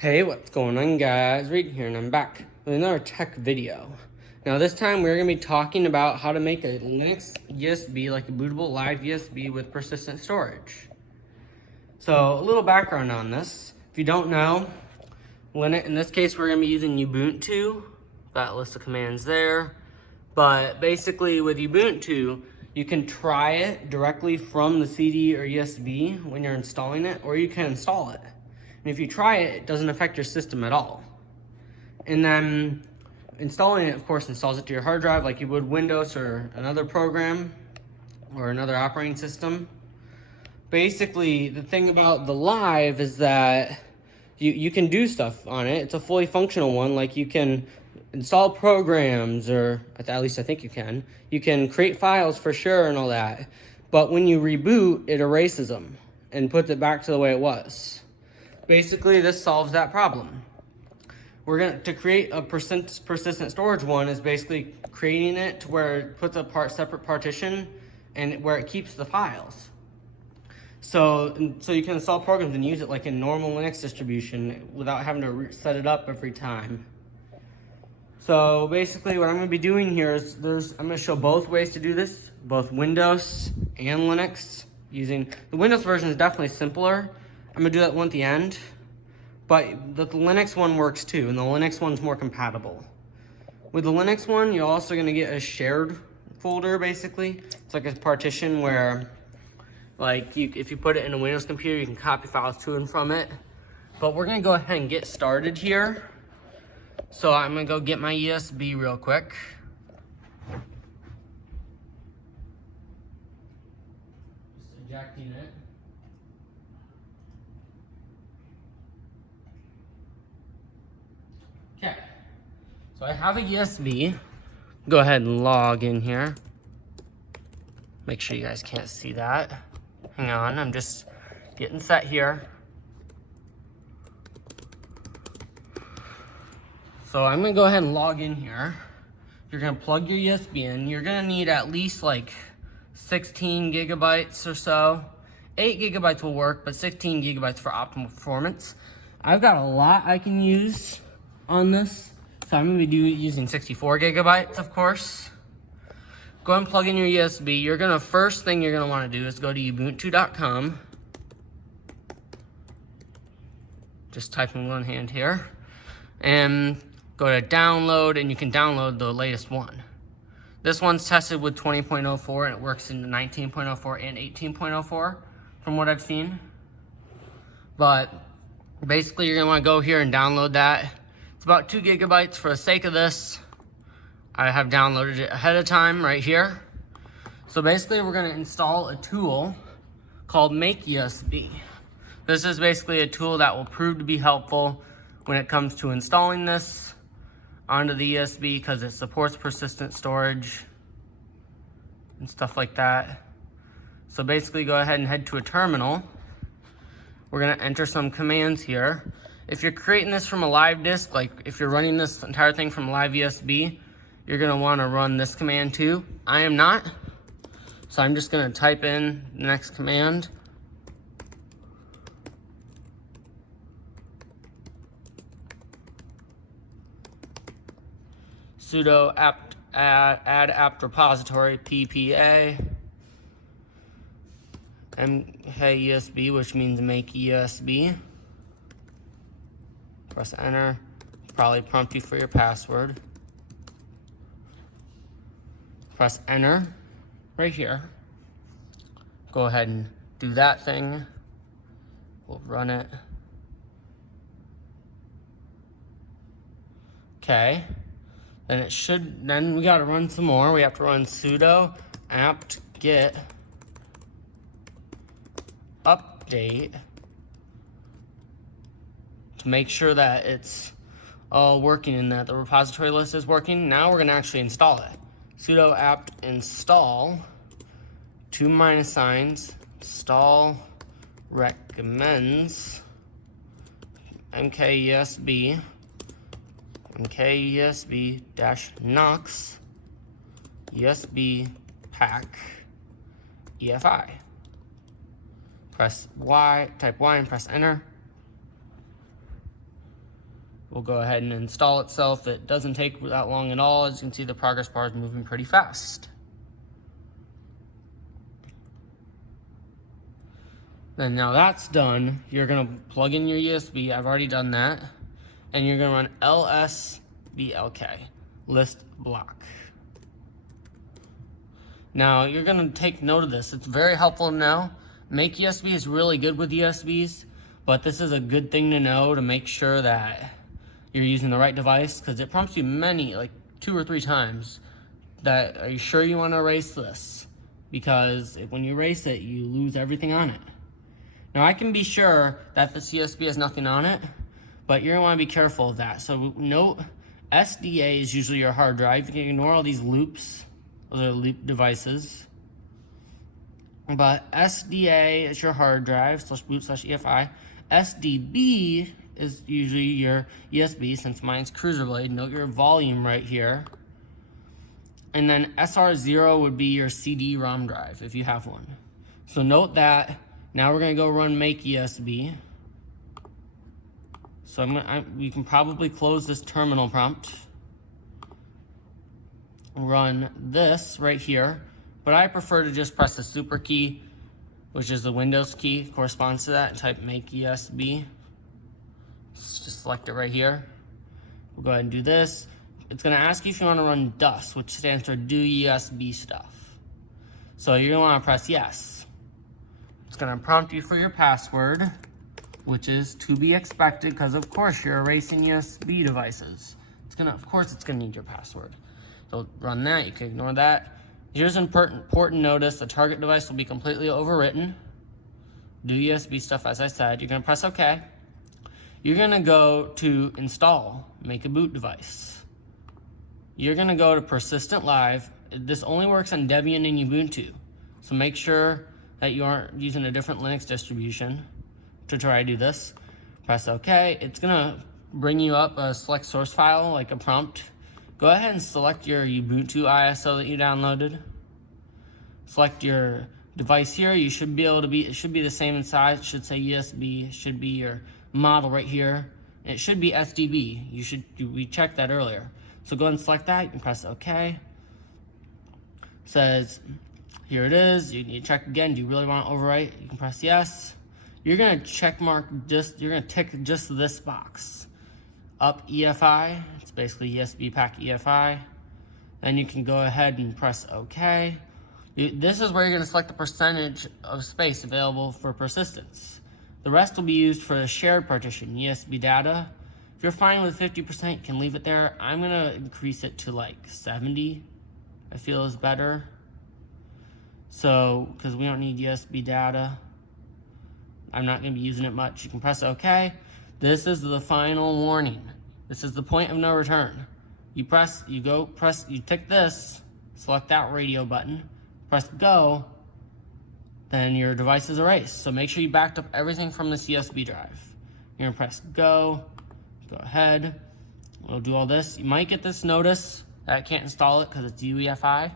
Hey, what's going on, guys? Reed here, and I'm back with another tech video. Now this time we're going to be talking about how to make a Linux USB, like a bootable live USB with persistent storage. So a little background on this. If you don't know, Linux, in this case we're going to be using Ubuntu, that list of commands there. But basically with Ubuntu, you can try it directly from the CD or USB when you're installing it, or you can install it. And if you try it, it doesn't affect your system at all. And then installing it, of course, installs it to your hard drive like you would Windows or another program or another operating system. Basically, the thing about the Live is that you can do stuff on it. It's a fully functional one. Like you can install programs, or at least I think you can. You can create files for sure and all that. But when you reboot, it erases them and puts it back to the way it was. Basically, this solves that problem. We're going to create a persistent storage one is basically creating it to where it puts a separate partition and where it keeps the files. So you can install programs and use it like a normal Linux distribution without having to set it up every time. So basically what I'm going to be doing here is I'm going to show both ways to do this, both Windows and Linux. Using the Windows version is definitely simpler. I'm going to do that one at the end, but the Linux one works too, and the Linux one's more compatible. With the Linux one, you're also going to get a shared folder, basically. It's like a partition where, like, if you put it in a Windows computer, you can copy files to and from it. But we're going to go ahead and get started here. So I'm going to go get my USB real quick. Just ejecting it. Okay, so I have a USB. Go ahead and log in here. Make sure you guys can't see that. Hang on, I'm just getting set here. So I'm gonna go ahead and log in here. You're gonna plug your USB in. You're gonna need at least like 16 gigabytes or so. 8 gigabytes will work, but 16 gigabytes for optimal performance. I've got a lot I can use on this, so I'm gonna be using 64 gigabytes, of course. Go ahead and plug in your USB. First thing you're gonna wanna do is go to ubuntu.com. Just typing one hand here. And go to download, and you can download the latest one. This one's tested with 20.04, and it works in 19.04 and 18.04 from what I've seen. But basically you're gonna wanna go here and download that. It's about 2 gigabytes. For the sake of this, I have downloaded it ahead of time right here. So basically we're gonna install a tool called Make USB. This is basically a tool that will prove to be helpful when it comes to installing this onto the USB because it supports persistent storage and stuff like that. So basically go ahead and head to a terminal. We're gonna enter some commands here. If you're creating this from a live disk, like if you're running this entire thing from a live USB, you're gonna wanna run this command too. I am not, so I'm just gonna type in the next command. Sudo add apt repository ppa mkESB, which means make ESB. Press enter. Probably prompt you for your password. Press enter right here. Go ahead and do that thing. We'll run it. Okay. Then we gotta run some more. We have to run sudo apt get update to make sure that it's all working and that the repository list is working. Now we're gonna actually install it. Sudo apt install, 2 minus signs, install recommends mkESB mkESB-nox USB pack EFI. Press Y, type Y and press enter. will go ahead and install itself. It doesn't take that long at all. As you can see, the progress bar is moving pretty fast. Then now that's done, you're gonna plug in your USB. I've already done that. And you're gonna run lsblk, list block. Now you're gonna take note of this. It's very helpful to know. Make USB is really good with USBs, but this is a good thing to know to make sure that you're using the right device, because it prompts you like 2 or 3 times that, are you sure you wanna erase this? Because when you erase it, you lose everything on it. Now I can be sure that this USB has nothing on it, but you're gonna wanna be careful of that. So note, SDA is usually your hard drive. You can ignore all these loops. Those are loop devices. But SDA is your hard drive, /boot/EFI. SDB is usually your USB, since mine's Cruiser Blade. Note your volume right here. And then SR0 would be your CD-ROM drive, if you have one. So note that. Now we're gonna go run make USB. So we can probably close this terminal prompt. Run this right here, but I prefer to just press the super key, which is the Windows key, corresponds to that, and type make USB. Just select it right here. We'll go ahead and do this. It's gonna ask you if you wanna run DUS, which stands for do USB stuff. So you're gonna wanna press yes. It's gonna prompt you for your password, which is to be expected, because of course you're erasing USB devices. Of course it's gonna need your password. So run that, you can ignore that. Here's an important notice: the target device will be completely overwritten. Do USB stuff, as I said. You're gonna press OK. You're gonna go to install, make a boot device. You're gonna go to persistent live. This only works on Debian and Ubuntu. So make sure that you aren't using a different Linux distribution to try to do this. Press OK. It's gonna bring you up a select source file, like a prompt. Go ahead and select your Ubuntu ISO that you downloaded. Select your device here. You should be able to it should be the same in size. It should say USB. It should be your model right here. It should be SDB. We checked that earlier. So go ahead and select that. You can press OK. Says, here it is. You need to check again. Do you really want to overwrite? You can press yes. You're gonna you're gonna tick just this box. Up EFI, it's basically USB pack EFI. Then you can go ahead and press OK. This is where you're gonna select the percentage of space available for persistence. The rest will be used for the shared partition, USB data. If you're fine with 50%, you can leave it there. I'm gonna increase it to like 70, I feel is better. So, because we don't need USB data. I'm not gonna be using it much. You can press OK. This is the final warning. This is the point of no return. You tick this, select that radio button, press go, then your device is erased. So make sure you backed up everything from this USB drive. You're gonna press go ahead. We'll do all this. You might get this notice that I can't install it because it's UEFI.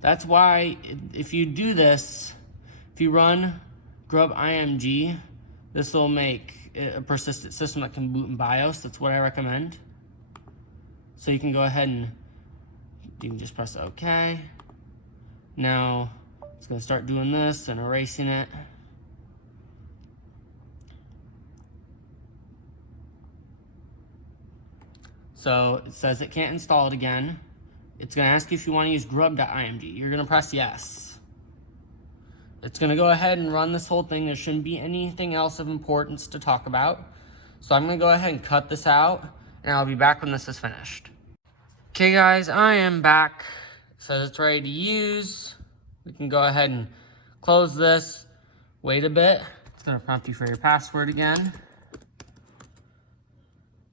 That's why if you do this, if you run grub img, this will make a persistent system that can boot in BIOS. That's what I recommend. So you can go ahead and you can just press OK. Now it's going to start doing this and erasing it. So it says it can't install it again. It's going to ask you if you want to use grub.img. You're going to press yes. It's gonna go ahead and run this whole thing. There shouldn't be anything else of importance to talk about. So I'm gonna go ahead and cut this out, and I'll be back when this is finished. Okay guys, I am back. It says it's ready to use. We can go ahead and close this, wait a bit. It's gonna prompt you for your password again.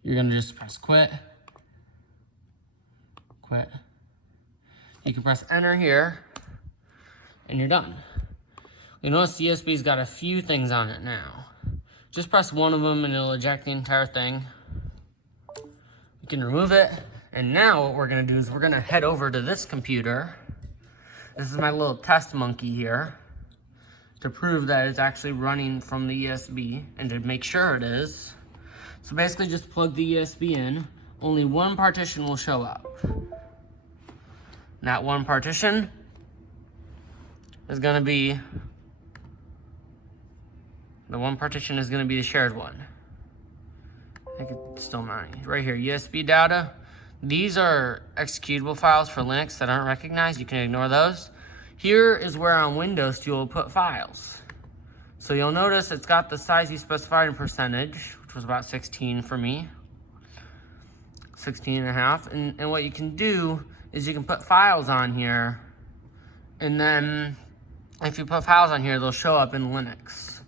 You're gonna just press quit. You can press enter here, and you're done. You notice the USB's got a few things on it now. Just press one of them and it'll eject the entire thing. You can remove it. And now what we're gonna do is we're gonna head over to this computer. This is my little test monkey here to prove that it's actually running from the USB and to make sure it is. So basically just plug the USB in. Only one partition will show up. And that one partition is going to be, the shared one. I think it's still mounting. Right here, USB data. These are executable files for Linux that aren't recognized. You can ignore those. Here is where on Windows you'll put files. So you'll notice it's got the size you specified in percentage, which was about 16 for me. 16.5. And what you can do is you can put files on here. And then if you put files on here, they'll show up in Linux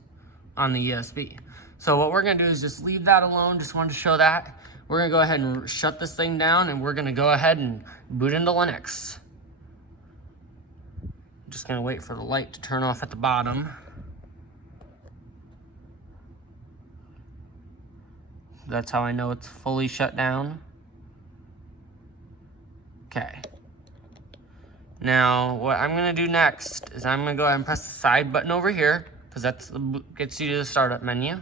on the USB. So what we're gonna do is just leave that alone. Just wanted to show that. We're gonna go ahead and shut this thing down, and we're gonna go ahead and boot into Linux. I'm just gonna wait for the light to turn off at the bottom. That's how I know it's fully shut down. Okay. Now, what I'm gonna do next is I'm gonna go ahead and press the side button over here, because that gets you to the startup menu.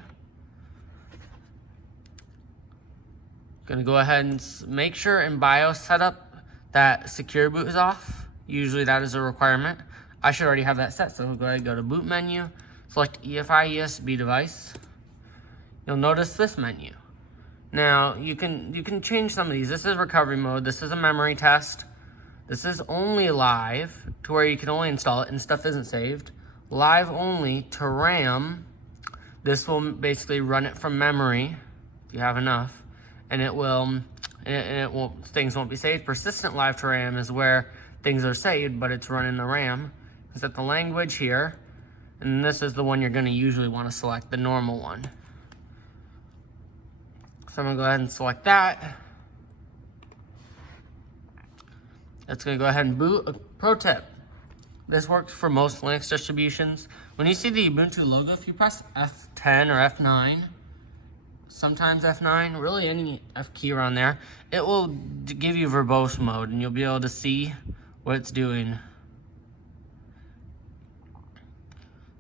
Gonna go ahead and make sure in BIOS setup that secure boot is off. Usually that is a requirement. I should already have that set, so we'll go ahead and go to boot menu, select EFI USB device. You'll notice this menu. Now, you can change some of these. This is recovery mode. This is a memory test. This is only live, to where you can only install it and stuff isn't saved. Live only to RAM. This will basically run it from memory, if you have enough, and it won't, things won't be saved. Persistent live to RAM is where things are saved, but it's running the RAM. Set the language here, and this is the one you're gonna usually wanna select, the normal one. So I'm gonna go ahead and select that. It's gonna go ahead and boot. Pro tip, this works for most Linux distributions. When you see the Ubuntu logo, if you press F10 or F9, sometimes F9, really any F key around there, it will give you verbose mode, and you'll be able to see what it's doing.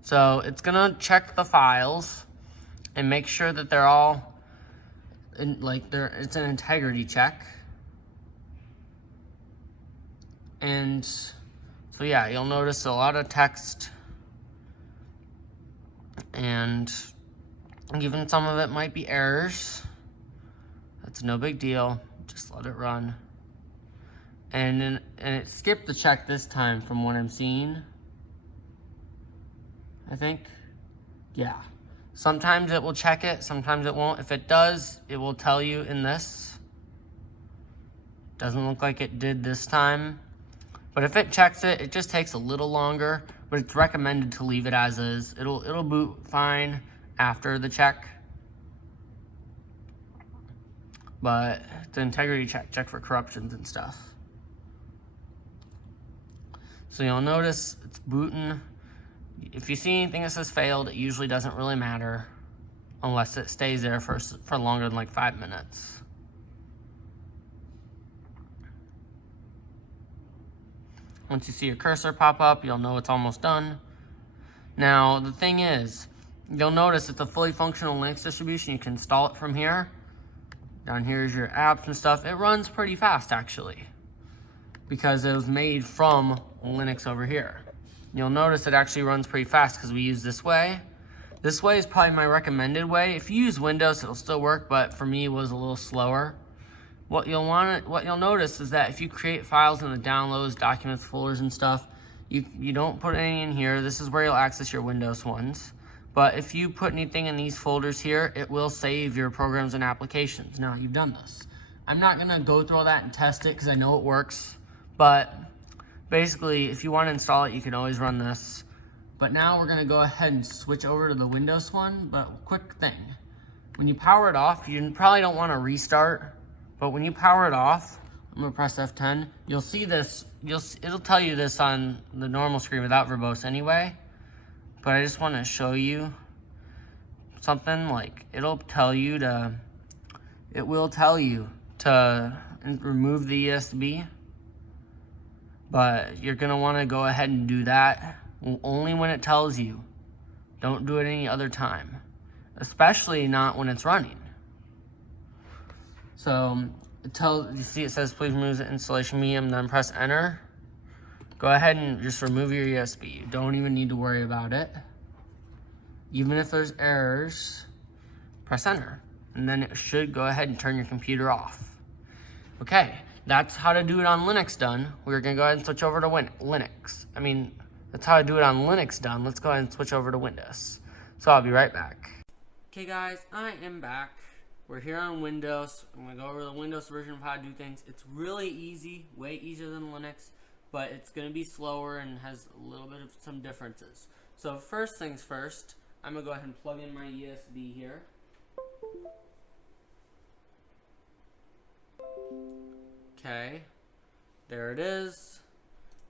So it's gonna check the files and make sure that they're all it's an integrity check. And so yeah, you'll notice a lot of text, and even some of it might be errors. That's no big deal, just let it run. And it skipped the check this time from what I'm seeing, I think. Yeah. Sometimes it will check it, sometimes it won't. If it does, it will tell you in this. Doesn't look like it did this time. But if it checks it, it just takes a little longer, but it's recommended to leave it as is. It'll boot fine after the check. But it's an integrity check for corruptions and stuff. So you'll notice it's booting. If you see anything that says failed, it usually doesn't really matter unless it stays there for longer than like 5 minutes. Once you see your cursor pop up, you'll know it's almost done. Now, the thing is, you'll notice it's a fully functional Linux distribution. You can install it from here. Down here is your apps and stuff. It runs pretty fast, actually, because it was made from Linux over here. You'll notice it actually runs pretty fast because we use this way. This way is probably my recommended way. If you use Windows, it'll still work, but for me, it was a little slower. What you'll notice is that if you create files in the downloads, documents, folders, and stuff, you don't put any in here. This is where you'll access your Windows ones. But if you put anything in these folders here, it will save your programs and applications. Now, you've done this. I'm not gonna go through all that and test it because I know it works, but basically, if you want to install it, you can always run this. But now we're gonna go ahead and switch over to the Windows one. But quick thing, when you power it off, you probably don't want to restart, but when you power it off, I'm gonna press F10, you'll see this, it'll tell you this on the normal screen without verbose anyway, but I just want to show you something. Like, it will tell you to remove the USB. But you're gonna wanna go ahead and do that only when it tells you. Don't do it any other time, especially not when it's running. So you see it says please remove the installation medium, then press enter. Go ahead and just remove your USB. You don't even need to worry about it. Even if there's errors, press enter. And then it should go ahead and turn your computer off. Okay, that's how to do it on Linux done. We're gonna go ahead and switch over to Linux. That's how to do it on Linux done. Let's go ahead and switch over to Windows. So I'll be right back. Okay guys, I am back. We're here on Windows. I'm gonna go over the Windows version of how to do things. It's really easy, way easier than Linux, but it's gonna be slower and has a little bit of some differences. So first things first, I'm gonna go ahead and plug in my USB here. Okay, there it is.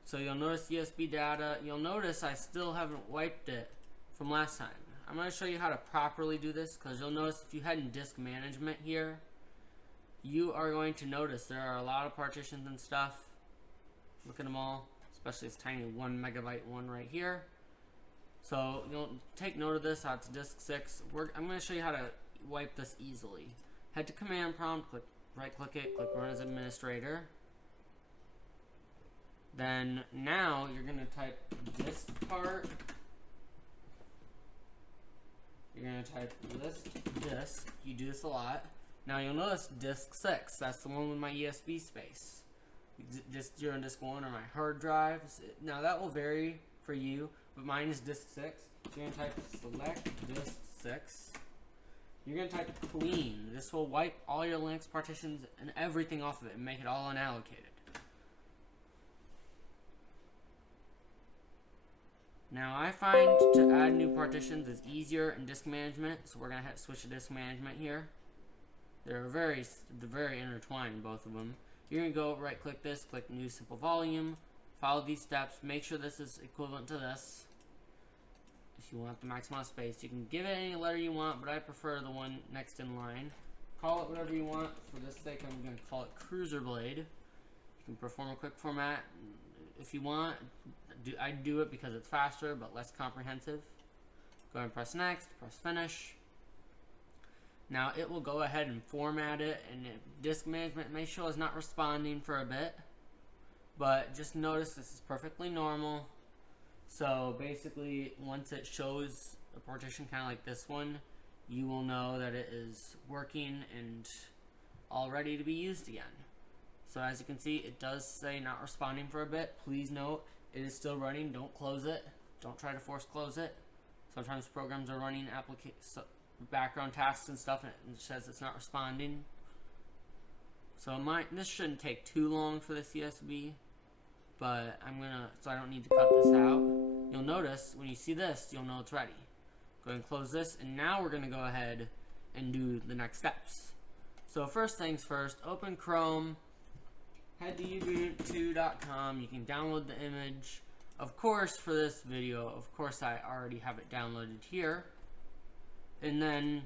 So you'll notice USB data. You'll notice I still haven't wiped it from last time. I'm going to show you how to properly do this, because you'll notice if you head in disk management here, you are going to notice there are a lot of partitions and stuff. Look at them all, especially this tiny 1 megabyte one right here. So you'll take note of this, how it's disk 6. I'm going to show you how to wipe this easily. Head to command prompt, right click it, click run as administrator. Then now you're going to type disk part. You're going to type list disk. You do this a lot. Now you'll notice disk 6. That's the one with my USB space. Disk 0 and disk 1 are my hard drives. Now that will vary for you, but mine is disk 6. You're going to type select disk 6. You're going to type clean. This will wipe all your Linux partitions and everything off of it and make it all unallocated. Now I find to add new partitions is easier in disk management, so we're going to switch to disk management here. They're very intertwined, both of them. You're going to go right click this, click new simple volume, follow these steps, make sure this is equivalent to this. If you want the maximum space, you can give it any letter you want, but I prefer the one next in line. Call it whatever you want. For this sake, I'm going to call it Cruiser Blade. You can perform a quick format if you want. I do it because it's faster but less comprehensive. Go ahead and press next, press finish. Now it will go ahead and format it, and disk management may show is not responding for a bit, but just notice this is perfectly normal. So basically, once it shows a partition kind of like this one, you will know that it is working and all ready to be used again. So as you can see, it does say not responding for a bit. Please note, it is still running. Don't close it. Don't try to force close it. Sometimes programs are running background tasks and stuff, and it says it's not responding. So this shouldn't take too long for this USB, but so I don't need to cut this out. You'll notice when you see this, you'll know it's ready. Go ahead and close this, and now we're going to go ahead and do the next steps. So first things first, open Chrome. Head to Ubuntu.com. You can download the image. Of course, for this video, of course, I already have it downloaded here. And then,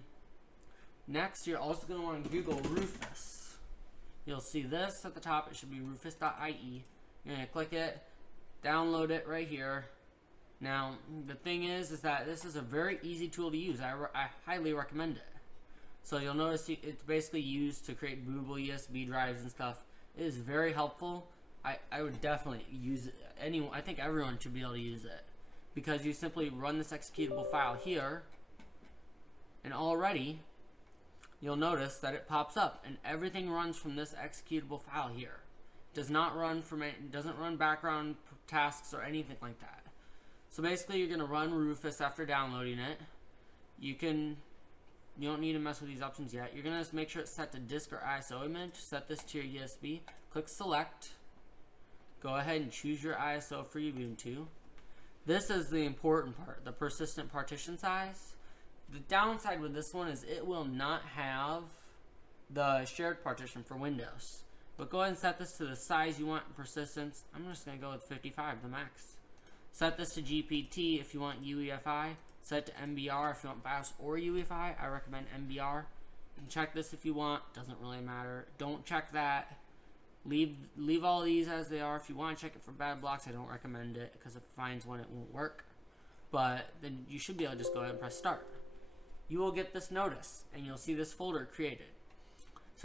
next, you're also going to want to Google Rufus. You'll see this at the top. It should be rufus.ie. You're going to click it, download it right here. Now, the thing is that this is a very easy tool to use. I highly recommend it. So you'll notice it's basically used to create bootable USB drives and stuff. It is very helpful. I would definitely use it. I think everyone should be able to use it, because you simply run this executable file here, and already you'll notice that it pops up, and everything runs from this executable file here. It does not run doesn't run background tasks or anything like that. So basically, you're gonna run Rufus after downloading it. You don't need to mess with these options yet. You're going to make sure it's set to disk or ISO image. Set this to your USB. Click select. Go ahead and choose your ISO for Ubuntu. This is the important part, the persistent partition size. The downside with this one is it will not have the shared partition for Windows. But go ahead and set this to the size you want in persistence. I'm just going to go with 55, the max. Set this to GPT if you want UEFI. Set to MBR if you want BIOS or UEFI. I recommend MBR. You can check this if you want. Doesn't really matter. Don't check that. Leave all these as they are. If you want to check it for bad blocks, I don't recommend it because it finds when it won't work. But then you should be able to just go ahead and press start. You will get this notice, and you'll see this folder created.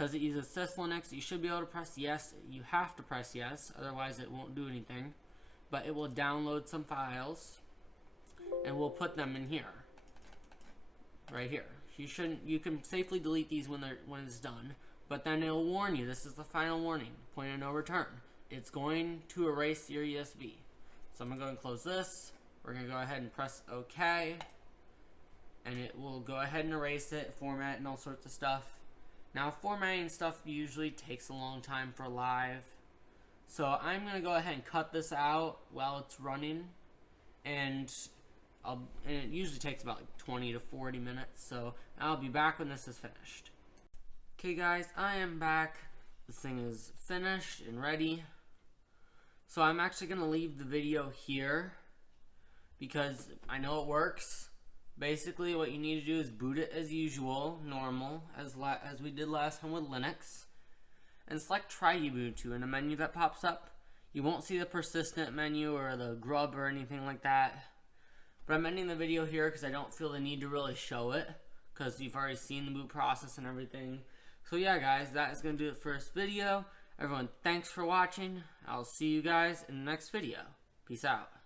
Because it uses syslinux, you should be able to press yes. You have to press yes, otherwise it won't do anything. But it will download some files, and we'll put them in here, right here. You can safely delete these when it's done, but then it'll warn you. This is the final warning, point of no return. It's going to erase your USB. So I'm gonna go and close this. We're gonna go ahead and press OK, and it will go ahead and erase it, format, and all sorts of stuff. Now, formatting stuff usually takes a long time for live, so I'm gonna go ahead and cut this out while it's running, and it usually takes about like 20 to 40 minutes, so I'll be back when this is finished. Okay guys, I am back. This thing is finished and ready. So I'm actually going to leave the video here because I know it works. Basically what you need to do is boot it as usual, normal, as we did last time with Linux, and select Try Ubuntu in a menu that pops up. You won't see the persistent menu or the grub or anything like that. But I'm ending the video here because I don't feel the need to really show it, because you've already seen the boot process and everything. So yeah guys, that is going to do it for this video. Everyone, thanks for watching. I'll see you guys in the next video. Peace out.